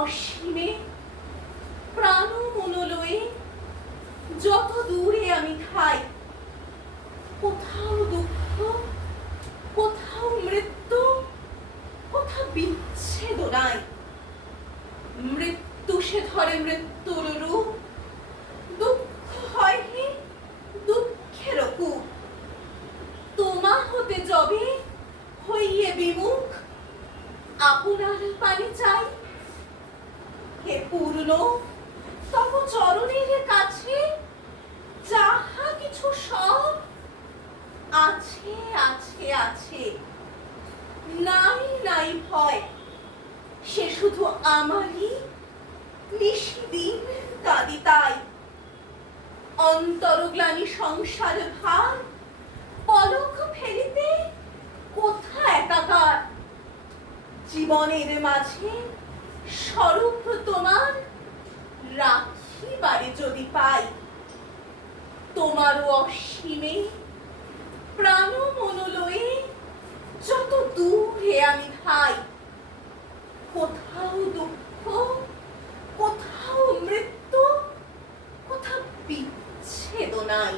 অসীমে প্রাণ মনোলয়ে যত দূরে আমি খাই, কোথাও দুঃখ, কোথাও মৃত্যু, কোথাও বিচ্ছেদ নাই। মৃত্যু সে ধরে মৃত্যুর রূপ, দুঃখ হয় হে দুঃখের কূপ। তোমা হতে যবে হইয়ে বিমুখ, আপনার পানি চাই। হে পূর্ণ, তব চরণের কাছে যাহা কিছু সব আছে আছে আছে। নাই নাই ভয়, সে শুধু আমারই নিশিদিন কাঁদি তাই। অন্তরগ্লানি সংসার ভার পলক ফেলিতে কোথা একাকার। জীবনের মাঝে স্বরূপ তোমার রাখিবারে যদি পাই, তোমারও অসীমে প্রাণ মনোলয়ে যত দূরে আমি ধাই। কোথাও দুঃখ, কোথাও মৃত্যু, কোথাও বিচ্ছেদ নাই।